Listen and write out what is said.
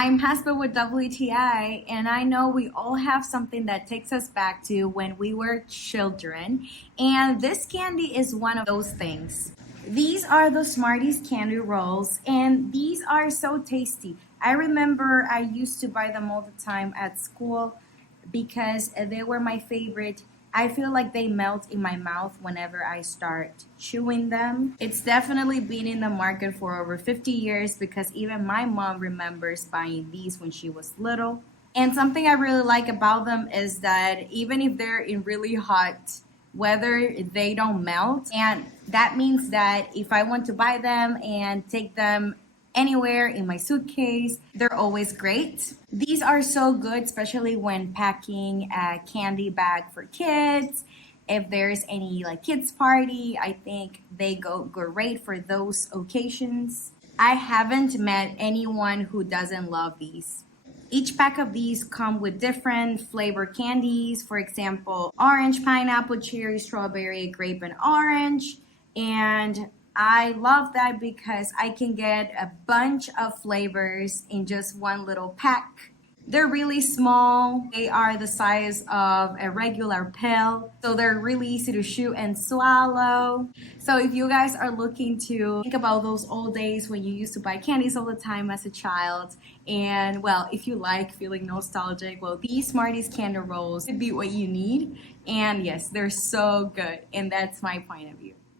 I'm Hasba with WTI, and I know we all have something that takes us back to when we were children, and this candy is one of those things. These are the Smarties Candy Rolls, and these are so tasty. I remember I used to buy them all the time at school because they were my favorite. I feel like they melt in my mouth whenever I start chewing them. It's definitely been in the market for over 50 years because even my mom remembers buying these when she was little. And something I really like about them is that even if they're in really hot weather, they don't melt. And that means that if I want to buy them and take them anywhere in my suitcase, they're always great. These are so good, especially when packing a candy bag for kids. If there's any like kids party, I think they go great for those occasions. I haven't met anyone who doesn't love these. Each pack of these come with different flavor candies. For example, orange, pineapple, cherry, strawberry, grape, and orange. And I love that because I can get a bunch of flavors in just one little pack. They're really small. They are the size of a regular pill. So they're really easy to chew and swallow. So if you guys are looking to think about those old days when you used to buy candies all the time as a child, and well, if you like feeling nostalgic, well, these Smarties Candy Rolls could be what you need. And yes, they're so good. And that's my point of view.